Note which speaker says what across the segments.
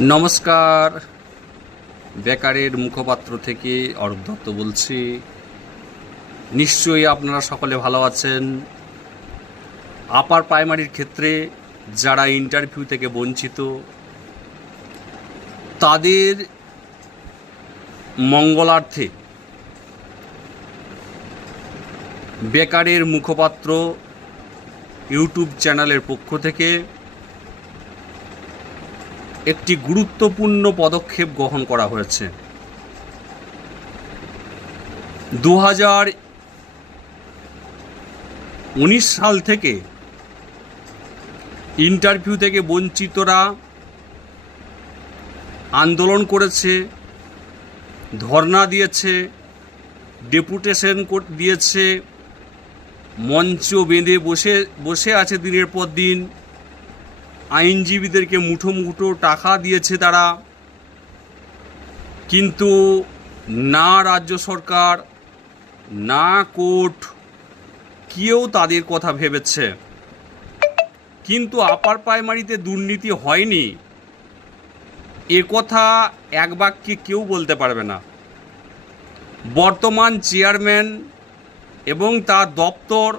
Speaker 1: নমস্কার। বেকারের মুখপাত্র থেকে অরূপ দত্ত বলছি। নিশ্চয়ই আপনারা সকলে ভালো আছেন। আপার প্রাইমারির ক্ষেত্রে যারা ইন্টারভিউ থেকে বঞ্চিত, তাদের মঙ্গলার্থে বেকারের মুখপাত্র ইউটিউব চ্যানেলের পক্ষ থেকে একটি গুরুত্বপূর্ণ পদক্ষেপ গ্রহণ করা হয়েছে। দু হাজার উনিশ সাল থেকে ইন্টারভিউ থেকে বঞ্চিতরা আন্দোলন করেছে ধর্না দিয়েছে, ডেপুটেশন দিয়েছে, মঞ্চ বেঁধে বসে বসে আছে দিনের পর দিন। আইনজীবীদেরকে মুঠো মুঠো টাকা দিয়েছে তারা। কিন্তু না রাজ্য সরকার, না কোর্ট, কেউ তাদের কথা ভেবেছে। কিন্তু আপার প্রাইমারিতে দুর্নীতি হয়নি। এ কথা এক বাক্যে কেউ বলতে পারবে না। বর্তমান চেয়ারম্যান এবং তার দপ্তর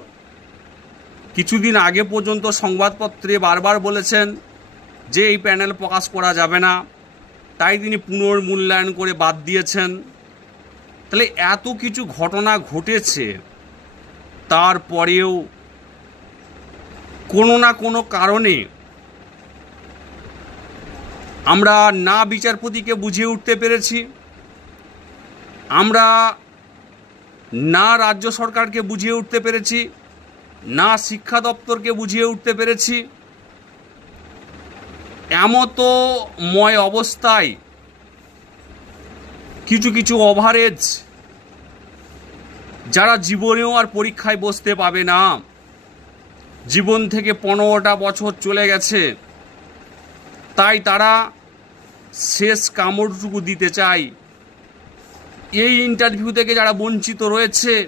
Speaker 1: কিছুদিন আগে পর্যন্ত সংবাদপত্রে বারবার বলেছেন যে এই প্যানেল প্রকাশ করা যাবে না। তাই তিনি পুনর্মূল্যায়ন করে বাদ দিয়েছেন। তাহলে এত কিছু ঘটনা ঘটেছে, তারপরেও কোনো না কোনো কারণে আমরা না বিচারপতিকে বুঝিয়ে উঠতে পেরেছি, আমরা না রাজ্য সরকারকে বুঝিয়ে উঠতে পেরেছি না শিক্ষা দপ্তরকে বুঝিয়ে উঠতে পেরেছি। এমতময় অবস্থায় কিছু কিছু ওভারেজ যারা জীবনেও আর পরীক্ষায় বসতে পাবে না। জীবন থেকে পনেরোটা বছর চলে গেছে। তাই তারা শেষ কামড়টুকু দিতে চায়। এই ইন্টারভিউ থেকে যারা বঞ্চিত রয়েছে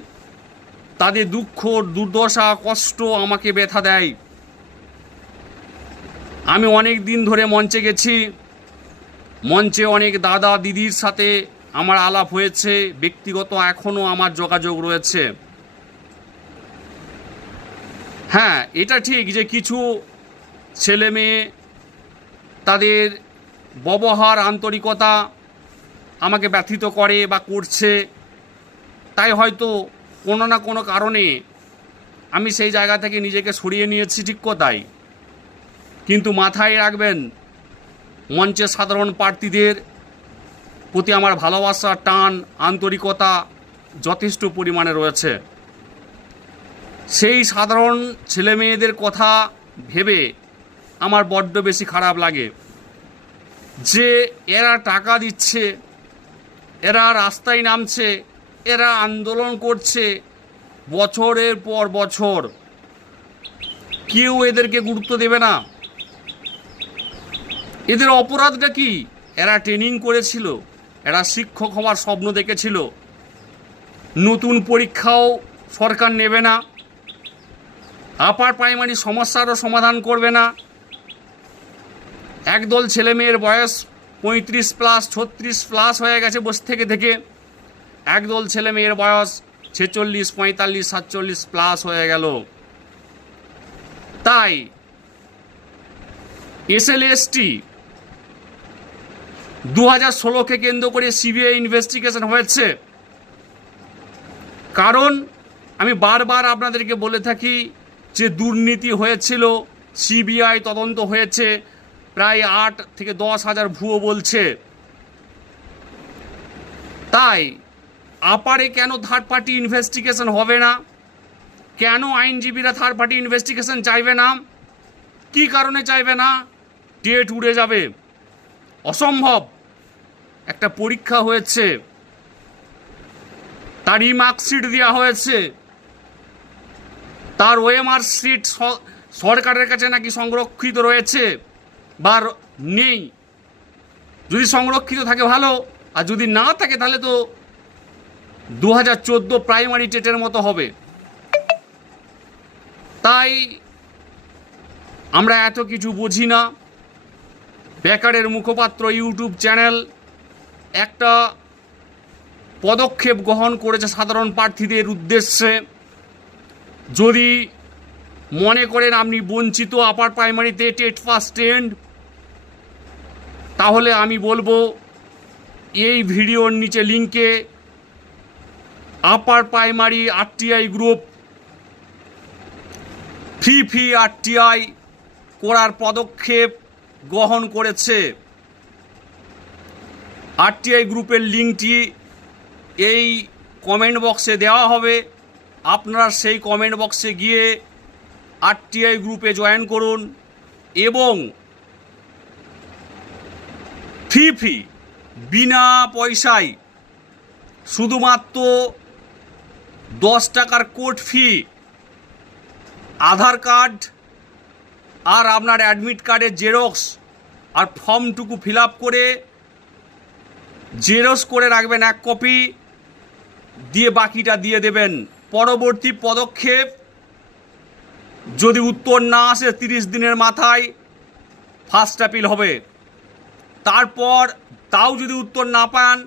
Speaker 1: তাদের দুঃখ, দুর্দশা, কষ্ট আমাকে ব্যথা দেয়। আমি অনেক দিন ধরে মঞ্চে গেছি। মঞ্চে অনেক দাদা দিদির সাথে আমার আলাপ হয়েছে, ব্যক্তিগত এখনও আমার যোগাযোগ রয়েছে। হ্যাঁ এটা ঠিক যে কিছু ছেলে মেয়ে তাদের ব্যবহার, আন্তরিকতা আমাকে ব্যথিত করে বা করছে। তাই হয়তো কোনো না কোনো কারণে আমি সেই জায়গা থেকে নিজেকে সরিয়ে নিয়েছি ঠিক কথাই কিন্তু মাথায় রাখবেন, মঞ্চে সাধারণ প্রার্থীদের প্রতি আমার ভালোবাসা, টান, আন্তরিকতা যথেষ্ট পরিমাণে রয়েছে। সেই সাধারণ ছেলে মেয়েদের কথা ভেবে আমার বড্ড বেশি খারাপ লাগে। যে এরা টাকা দিচ্ছে, এরা রাস্তায় নামছে এরা আন্দোলন করছে বছরের পর বছর। কেউ এদেরকে গুরুত্ব দেবে না। এদের অপরাধটা কি? এরা ট্রেনিং করেছিল। এরা শিক্ষক হওয়ার স্বপ্ন দেখেছিল। নতুন পরীক্ষাও সরকার নেবে না। আপার প্রাইমারি সমস্যারও সমাধান করবে না। একদল ছেলে মেয়ের বয়স পঁয়ত্রিশ প্লাস ছত্রিশ প্লাস হয়ে গেছে বসে থেকে থেকে। একদল ছেলে মেয়ের বয়স ছেচল্লিশ, পঁয়তাল্লিশ, সাতচল্লিশ প্লাস হয়ে গেল। তাই এস এল এসএলএসটি দু হাজার ষোলোকে কেন্দ্র করে সিবিআই ইনভেস্টিগেশন হয়েছে। কারণ আমি বারবার আপনাদেরকে বলে থাকি যে দুর্নীতি হয়েছিল সিবিআই তদন্ত হয়েছে, প্রায় আট থেকে দশ হাজার ভুয়ো বলছে। তাই আপারে কেন থার্ড পার্টি ইনভেস্টিগেশন হবে না? কেন আইনজীবীরা থার্ড পার্টি ইনভেস্টিগেশন চাইবে না? কি কারণে চাইবে না? ডেট উড়ে যাবে। অসম্ভব। একটা পরীক্ষা হয়েছে। তার ই মার্কশিট দেওয়া হয়েছে। তার ওএমআর সিট সরকারের কাছে নাকি সংরক্ষিত রয়েছে বা নেই। যদি সংরক্ষিত থাকে ভালো, আর যদি না থাকে তাহলে তো দু হাজার চোদ্দ প্রাইমারি টেটের মতো হবে। তাই আমরা এত কিছু বুঝি না। বেকারের মুখপাত্র ইউটিউব চ্যানেল একটা পদক্ষেপ গ্রহণ করেছে সাধারণ প্রার্থীদের উদ্দেশ্যে। যদি মনে করেন আপনি বঞ্চিত আপার প্রাইমারিতে টেট ফার্স্ট স্ট্যান্ড তাহলে আমি বলব, এই ভিডিওর নিচে লিঙ্কে upper primary RTI group, fee fee RTI করার পদক্ষেপ গ্রহণ করেছে। আরটিআই গ্রুপের লিঙ্কটি এই কমেন্ট বক্সে দেওয়া হবে। আপনারা সেই কমেন্ট বক্সে গিয়ে আরটিআই গ্রুপে জয়েন করুন এবং ফি ফি বিনা পয়সায় শুধুমাত্র দশ টাকার কোর্ট ফি, আধার কার্ড আর আপনার অ্যাডমিট কার্ডের জেরক্স আর ফর্মটুকু ফিল আপ করে জেরক্স করে রাখবেন এক কপি, দিয়ে বাকিটা দিয়ে দেবেন। পরবর্তী পদক্ষেপ, যদি উত্তর না আসে তিরিশ দিনের মাথায় ফার্স্ট অ্যাপিল হবে। তারপর তাও যদি উত্তর না পান,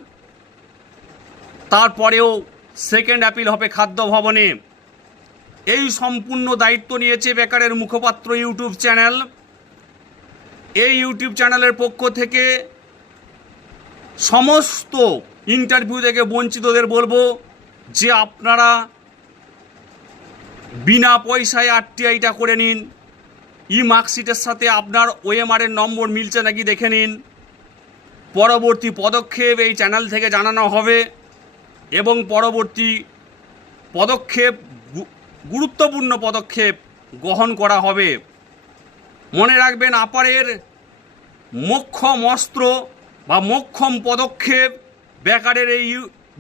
Speaker 1: তারপরেও সেকেন্ড অ্যাপিল হবে খাদ্য ভবনে। এই সম্পূর্ণ দায়িত্ব নিয়েছে বেকারের মুখপাত্র ইউটিউব চ্যানেল। এই ইউটিউব চ্যানেলের পক্ষ থেকে সমস্ত ইন্টারভিউ থেকে বঞ্চিতদের বলব যে আপনারা বিনা পয়সায় আরটিআইটা করে নিন। ই মার্কশিটের সাথে আপনার ওএমআরের নম্বর মিলছে নাকি দেখে নিন। পরবর্তী পদক্ষেপ এই চ্যানেল থেকে জানানো হবে। এবং পরবর্তী পদক্ষেপ গুরুত্বপূর্ণ পদক্ষেপ গ্রহণ করা হবে। মনে রাখবেন, আপারের মোক্ষম অস্ত্র বা মোক্ষম পদক্ষেপ বেকারের এই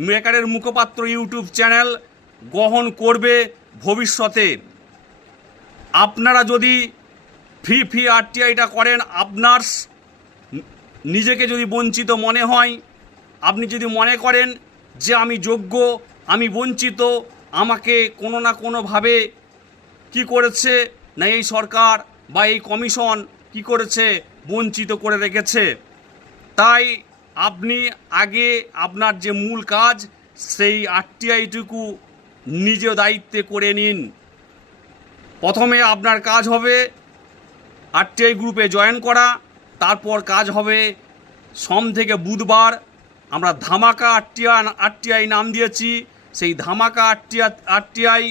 Speaker 1: বেকারের মুখপাত্র ইউটিউব চ্যানেল গ্রহণ করবে ভবিষ্যতে। আপনারা যদি ফি ফি আরটিআইটা করেন, আপনার নিজেকে যদি বঞ্চিত মনে হয়, আপনি যদি মনে করেন যে আমি যোগ্য, আমি বঞ্চিত, আমাকে কোনো না কোনোভাবে কি করেছে না এই সরকার বা এই কমিশন কি করেছে বঞ্চিত করে রেখেছে। তাই আপনি আগে আপনার যে মূল কাজ, সেই আরটিআইটুকু নিজ দায়িত্বে করে নিন। প্রথমে আপনার কাজ হবে আরটিআই গ্রুপে জয়েন করা, তারপর কাজ হবে সোম থেকে বুধবার আমরা ধামাকা আরটিআই আরটিআই নাম দিয়েছি। সেই ধামাকা RTI RTI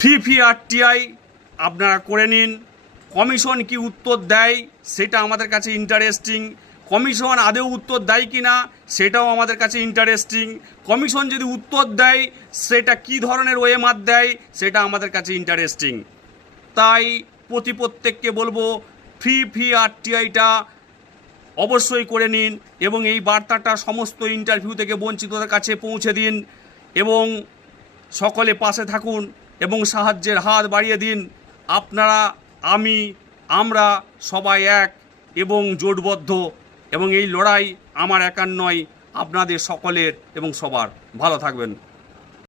Speaker 1: fee fee RTI আপনারা করে নিন। কমিশন কি উত্তর দেয়, সেটা আমাদের কাছে ইন্টারেস্টিং কমিশন আদেও উত্তর দেয় কি না, সেটাও আমাদের কাছে ইন্টারেস্টিং কমিশন যদি উত্তর দেয়, সেটা কি ধরনের ওয়েমার দেয়, সেটা আমাদের কাছে ইন্টারেস্টিং তাই প্রতি প্রত্যেককে বলব, ফি ফি আরটিআইটা অবশ্যই করে নিন এবং এই বার্তাটা সমস্ত ইন্টারভিউ থেকে বঞ্চিতদের কাছে পৌঁছে দিন এবং সকলে পাশে থাকুন এবং সাহায্যের হাত বাড়িয়ে দিন। আপনারা, আমি, আমরা সবাই এক এবং জোটবদ্ধ এবং এই লড়াই আমার একার নয়, আপনাদের সকলের এবং সবার। ভালো থাকবেন।